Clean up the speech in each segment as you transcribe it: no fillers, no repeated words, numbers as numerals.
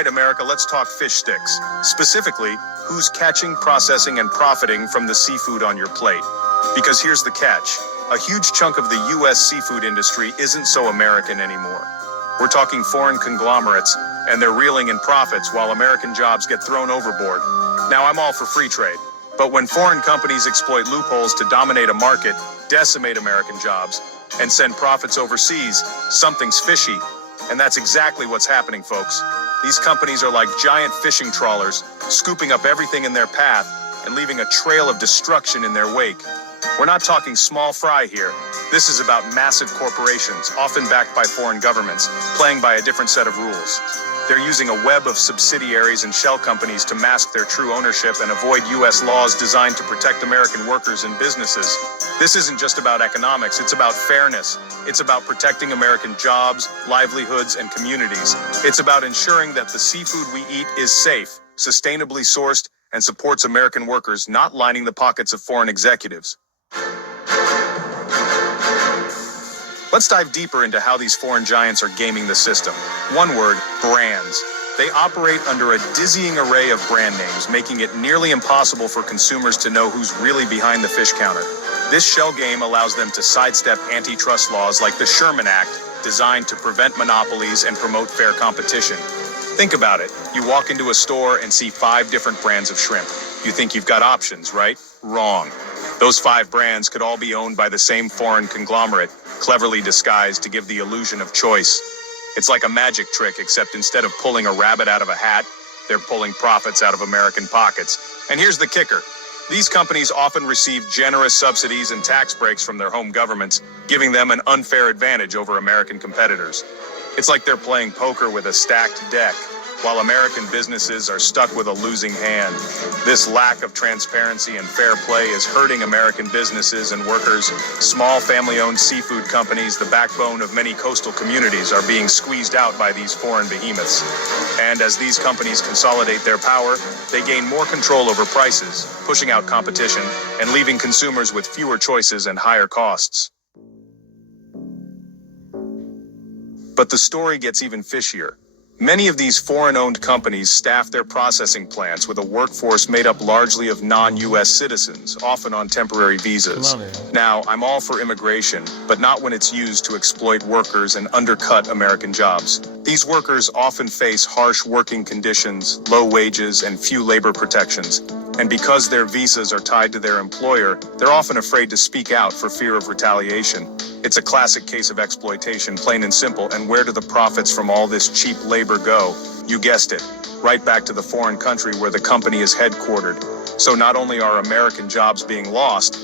right, America, let's talk fish sticks. Specifically, who's catching, processing, and profiting from the seafood on your plate. Because here's the catch. A huge chunk of the U.S. seafood industry isn't so American anymore. We're talking foreign conglomerates, and they're reeling in profits while American jobs get thrown overboard. Now, I'm all for free trade. But when foreign companies exploit loopholes to dominate a market, decimate American jobs, and send profits overseas, something's fishy. And that's exactly what's happening, folks. These companies are like giant fishing trawlers, scooping up everything in their path and leaving a trail of destruction in their wake. We're not talking small fry here. This is about massive corporations, often backed by foreign governments, playing by a different set of rules. They're using a web of subsidiaries and shell companies to mask their true ownership and avoid U.S. laws designed to protect American workers and businesses. This isn't just about economics, it's about fairness. It's about protecting American jobs, livelihoods, and communities. It's about ensuring that the seafood we eat is safe, sustainably sourced, and supports American workers, not lining the pockets of foreign executives. Let's dive deeper into how these foreign giants are gaming the system. One word, brands. They operate under a dizzying array of brand names, making it nearly impossible for consumers to know who's really behind the fish counter. This shell game allows them to sidestep antitrust laws like the Sherman Act, designed to prevent monopolies and promote fair competition. Think about it. You walk into a store and see 5 different brands of shrimp. You think you've got options, right? Wrong. Those 5 brands could all be owned by the same foreign conglomerate, cleverly disguised to give the illusion of choice. It's like a magic trick, except instead of pulling a rabbit out of a hat, they're pulling profits out of American pockets. And here's the kicker. These companies often receive generous subsidies and tax breaks from their home governments, giving them an unfair advantage over American competitors. It's like they're playing poker with a stacked deck, while American businesses are stuck with a losing hand. This lack of transparency and fair play is hurting American businesses and workers. Small family-owned seafood companies, the backbone of many coastal communities, are being squeezed out by these foreign behemoths. And as these companies consolidate their power, they gain more control over prices, pushing out competition and leaving consumers with fewer choices and higher costs. But the story gets even fishier. Many of these foreign-owned companies staff their processing plants with a workforce made up largely of non-U.S. citizens, often on temporary visas. Now, I'm all for immigration, but not when it's used to exploit workers and undercut American jobs. These workers often face harsh working conditions, low wages, and few labor protections. And because their visas are tied to their employer, they're often afraid to speak out for fear of retaliation. It's a classic case of exploitation, plain and simple. And where do the profits from all this cheap labor go? You guessed it, right back to the foreign country where the company is headquartered. So not only are American jobs being lost,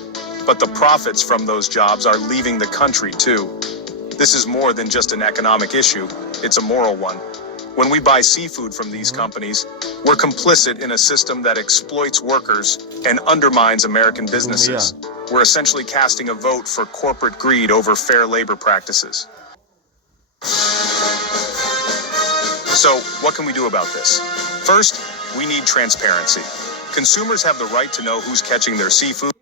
but the profits from those jobs are leaving the country too. This is more than just an economic issue, it's a moral one. When we buy seafood from these companies, we're complicit in a system that exploits workers and undermines American businesses. We're essentially casting a vote for corporate greed over fair labor practices. So, what can we do about this? First, we need transparency. Consumers have the right to know who's catching their seafood.